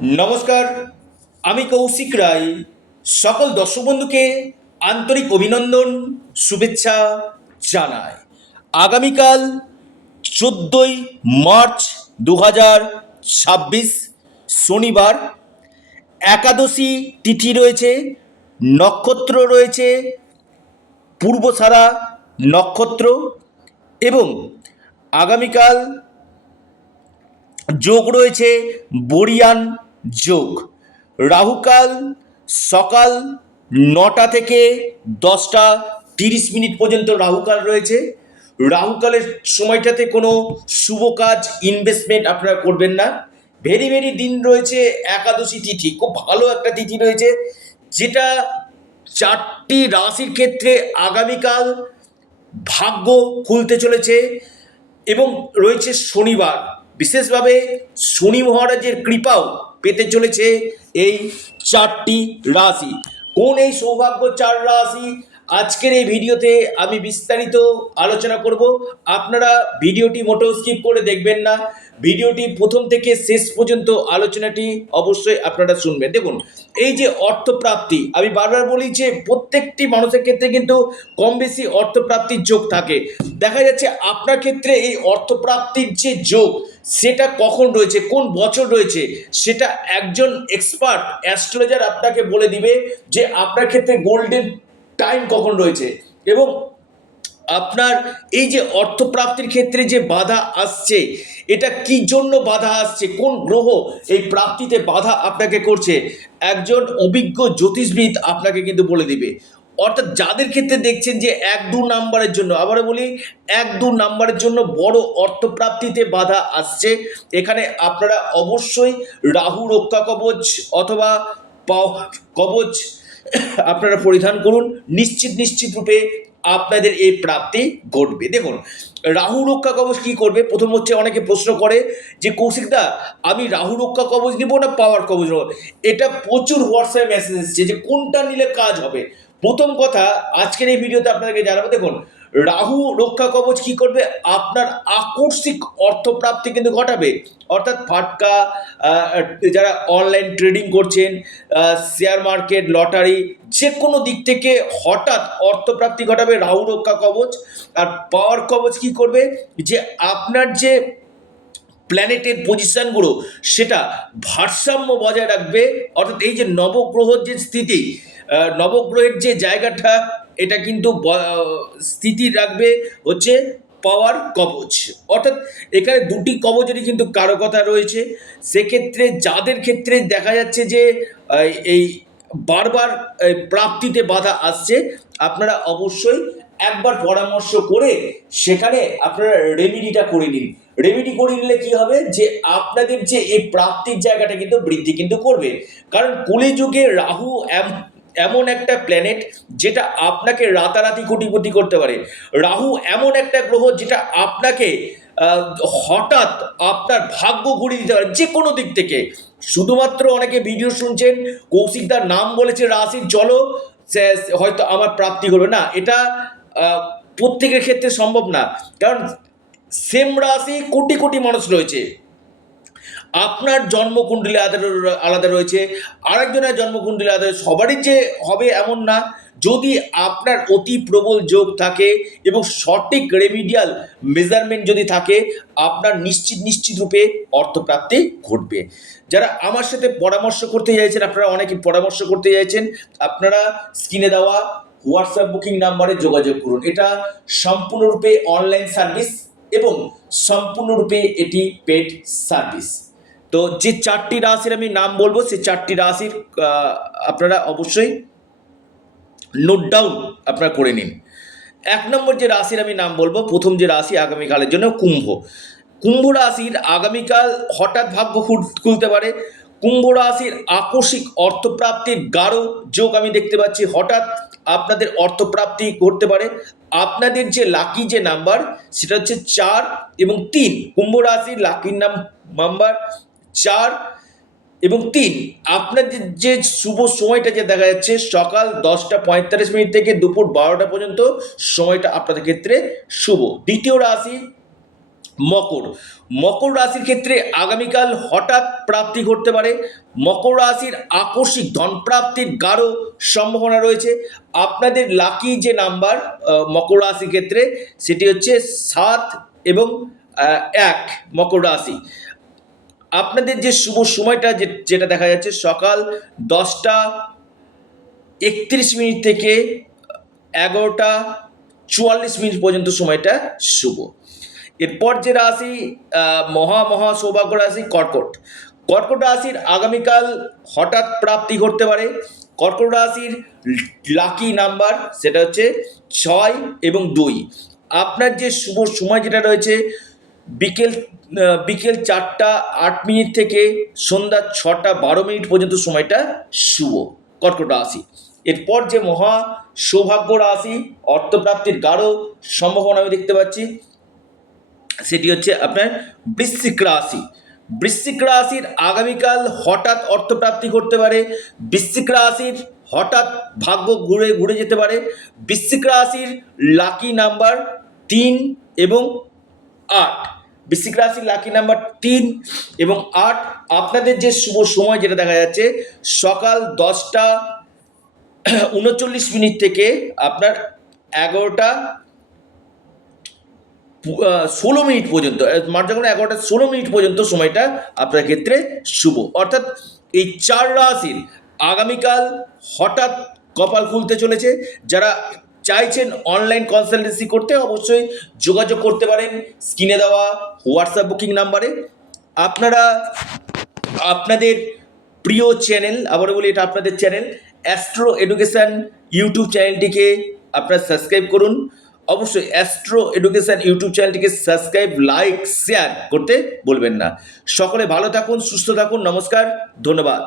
নমস্কার, আমি কৌশিক রায়। সকল দর্শক বন্ধুকে আন্তরিক অভিনন্দন, শুভেচ্ছা জানাই। আগামীকাল 14ই মার্চ 2026 শনিবার, একাদশী তিথি রয়েছে, নক্ষত্র রয়েছে পূর্বসারা নক্ষত্র, এবং আগামীকাল যোগ রয়েছে বরিয়ান যোগ। রাহুকাল সকাল 9টা থেকে 10টা 30 মিনিট পর্যন্ত রাহুকাল রয়েছে। রাহুকালের সময়টাতে কোনো শুভ কাজ ইনভেস্টমেন্ট আপনারা করবেন না। ভেরি ভেরি দিন রয়েছে। একাদশী তিথি খুব ভালো একটা তিথি রয়েছে, যেটা 4টি রাশির ক্ষেত্রে আগামীকাল ভাগ্য খুলতে চলেছে। এবং রয়েছে শনিবার, বিশেষভাবে শনি মহারাজের কৃপাও পেতে চলেছে এই 4টি রাশি। কোন এই সৌভাগ্য 4 রাশি, আজকের এই ভিডিওতে আমি বিস্তারিত আলোচনা করব। আপনারা ভিডিওটি মোটেও স্কিপ করে দেখবেন না, ভিডিওটি প্রথম থেকে শেষ পর্যন্ত আলোচনাটি অবশ্যই আপনারা শুনবেন। দেখুন, এই যে অর্থপ্রাপ্তি, আমি বারবার বলি যে প্রত্যেকটি মানুষের ক্ষেত্রে কিন্তু কম বেশি অর্থপ্রাপ্তির যোগ থাকে। দেখা যাচ্ছে আপনার ক্ষেত্রে এই অর্থপ্রাপ্তির যে যোগ, সেটা কখন রয়েছে, কোন বছর রয়েছে, সেটা একজন এক্সপার্ট অ্যাস্ট্রোলজার আপনাকে বলে দিবে যে আপনার ক্ষেত্রে গোল্ডেন টাইম কখন রয়েছে। এবং আপনার এই যে অর্থপ্রাপ্তির ক্ষেত্রে যে বাধা আসছে, এটা কি জন্য বাধা আসছে, কোন গ্রহ এই প্রাপ্তিতে বাধা আপনাকে করছে, একজন অভিজ্ঞ জ্যোতিষবিদ আপনাকে কিন্তু বলে দিবে। অর্থাৎ যাদের ক্ষেত্রে দেখছেন যে 1-2 নাম্বারের জন্য, আবারও বলি 1-2 নাম্বারের জন্য বড় অর্থপ্রাপ্তিতে বাধা আসছে, এখানে আপনারা অবশ্যই রাহু রক্ষা কবচ অথবা কবচ আপনারা পরিধান করুন। নিশ্চিত রূপে আপনাদের এই প্রাপ্তি ঘটবে। দেখুন, রাহু রক্ষা কবচ কি করবে? প্রথম হচ্ছে, অনেকে প্রশ্ন করে যে কৌশিকদা, আমি রাহু রক্ষা কবচ নিব না পাওয়ার কবচ নেব? এটা প্রচুর হোয়াটসঅ্যাপ মেসেজ এসছে যে কোনটা নিলে কাজ হবে। প্রথম কথা, আজকের এই ভিডিওতে আপনাদেরকে জানাবো। দেখুন, রাহু রক্ষা কবচ কি করবে? আপনার আকস্মিক অর্থপ্রাপ্তি কিন্তু ঘটাবে। অর্থাৎ ফাটকা, যারা অনলাইন ট্রেডিং করছেন, শেয়ার মার্কেট, লটারি, যে কোনো দিক থেকে হঠাৎ অর্থপ্রাপ্তি ঘটাবে রাহু রক্ষা কবচ। আর পাওয়ার কবচ কি করবে? যে আপনার যে প্ল্যানেটের পজিশনগুলো, সেটা ভারসাম্য বজায় রাখবে। অর্থাৎ এই যে নবগ্রহর যে স্থিতি, নবগ্রহের যে জায়গাটা, এটা কিন্তু স্থিতি রাখবে হচ্ছে পাওয়ার কবচ। অর্থাৎ এখানে 2টি কবচেরই কিন্তু কারকতা রয়েছে। সেক্ষেত্রে যাদের ক্ষেত্রে দেখা যাচ্ছে যে এই বারবার প্রাপ্তিতে বাধা আসছে, আপনারা অবশ্যই একবার পরামর্শ করে সেখানে আপনারা রেমিডিটা করে নিন। রেমিডি করে নিলে কি হবে, যে আপনাদের যে এই প্রাপ্তির জায়গাটা কিন্তু বৃদ্ধি কিন্তু করবে। কারণ কলিযুগে রাহু এমন একটা প্ল্যানেট যেটা আপনাকে রাতারাতি কোটিপতি করতে পারে। রাহু এমন একটা গ্রহ যেটা আপনাকে হঠাৎ আপনার ভাগ্য ঘুরিয়ে দিতে পারে যে কোনো দিক থেকে। শুধুমাত্র অনেকে ভিডিও শুনছেন, কৌশিকদার নাম বলেছে রাশির, চলো হয়তো আমার প্রাপ্তি করবে না, এটা প্রত্যেকের ক্ষেত্রে সম্ভব না। কারণ সেম রাশি কোটি কোটি মানুষ রয়েছে। আপনার জন্মকুণ্ডলী আলাদা রয়েছে, আরেকজনের জন্মকুণ্ডলী আলাদা, সবারই যে হবে এমন না। যদি আপনার অতি প্রবল যোগ থাকে এবং সঠিক রেমিডিয়াল মেজারমেন্ট যদি থাকে, আপনার নিশ্চিত রূপে অর্থপ্রাপ্তি ঘটবে। যারা আমার সাথে পরামর্শ করতে চাইছেন, আপনারা অনেকে পরামর্শ করতে চাইছেন, আপনারা স্ক্রিনে দেওয়া হোয়াটসঅ্যাপ বুকিং নাম্বারে যোগাযোগ করুন। এটা সম্পূর্ণরূপে অনলাইন সার্ভিস এবং সম্পূর্ণরূপে এটি পেড সার্ভিস। তো যে 4টি রাশির আমি নাম বলবো, সেই 4টি রাশির আপনারা অবশ্যই নোট ডাউন আপনারা করে নিন। 1 নম্বর যে রাশির আমি নাম বলবো, প্রথম যে রাশি আগামীকালের জন্য কুম্ভ। কুম্ভ রাশির আগামীকাল হঠাৎ ভাগ্য খুলতে পারে। কুম্ভ রাশির আকস্মিক অর্থপ্রাপ্তির গাঢ় যোগ আমি দেখতে পাচ্ছি। হঠাৎ আপনাদের অর্থপ্রাপ্তি করতে পারে। আপনাদের যে লাকি যে নাম্বার, সেটা হচ্ছে 4 এবং 3। কুম্ভ রাশির লাকি নাম্বার 4 এবং 3। আপনাদের যে শুভ সময়টা যে দেখা যাচ্ছে, সকাল 10টা 45 মিনিট থেকে দুপুর 12টা পর্যন্ত সময়টা আপনাদের ক্ষেত্রে শুভ। দ্বিতীয় রাশি মকর মকর রাশির ক্ষেত্রে আগামীকাল হঠাৎ প্রাপ্তি ঘটতে পারে। মকর রাশির আকস্মিক ধন প্রাপ্তির গাঢ় সম্ভাবনা রয়েছে। আপনাদের লাকি যে নাম্বার মকর রাশির ক্ষেত্রে সেটি হচ্ছে 7 এবং 1। মকর রাশি আপনাদের যে শুভ সময়টা যেটা দেখা যাচ্ছে সকাল 10টা 31 থেকে 11টা 44 পর্যন্ত সময়টা শুভ। এরপর যে রাশি মহা সৌভাগ্য রাশি কর্কট। কর্কট রাশির আগামীকাল হঠাৎ প্রাপ্তি ঘটতে পারে। কর্কট রাশির লাকি নাম্বার সেটা হচ্ছে 6 এবং 2। আপনার যে শুভ সময় যেটা রয়েছে বিকেল 4টা 8 থেকে সন্ধ্যা 6টা 12 পর্যন্ত সময়টা শুভ কর্কট রাশি। এরপর যে মহা সৌভাগ্য রাশি অর্থপ্রাপ্তির গাঢ় সম্ভাবনা আমি দেখতে পাচ্ছি সেটি হচ্ছে আপনার বৃশ্চিক রাশি। বৃশ্চিক রাশির আগামীকাল হঠাৎ অর্থপ্রাপ্তি ঘটতে পারে। বৃশ্চিক রাশির হঠাৎ ভাগ্য ঘুরে যেতে পারে। বৃশ্চিক রাশির লাকি নাম্বার 3 এবং 8। বৃশ্চিক রাশির লাকি নাম্বার 3 এবং 8। আপনাদের যে শুভ সময় যেটা দেখা যাচ্ছে সকাল 10টা 39 থেকে আপনার 11টা 16 পর্যন্ত, যখন 11টা 16 পর্যন্ত সময়টা আপনার ক্ষেত্রে শুভ। অর্থাৎ এই 4 রাশির আগামীকাল হঠাৎ কপাল খুলতে চলেছে। যারা চাইছেন অনলাইন কনসালটেন্সি করতে অবশ্যই যোগাযোগ করতে পারেন স্ক্রিনে দেওয়া হোয়াটসঅ্যাপ বুকিং নাম্বারে। আপনারা আপনাদের প্রিয় চ্যানেল, আবারও বলি এটা আপনাদের চ্যানেল অ্যাস্ট্রো এডুকেশন ইউটিউব চ্যানেলটিকে আপনারা সাবস্ক্রাইব করুন। অবশ্যই অ্যাস্ট্রো এডুকেশন ইউটিউব চ্যানেলটিকে সাবস্ক্রাইব, লাইক, শেয়ার করতে বলবেন না। সকলে ভালো থাকুন, সুস্থ থাকুন। নমস্কার, ধন্যবাদ।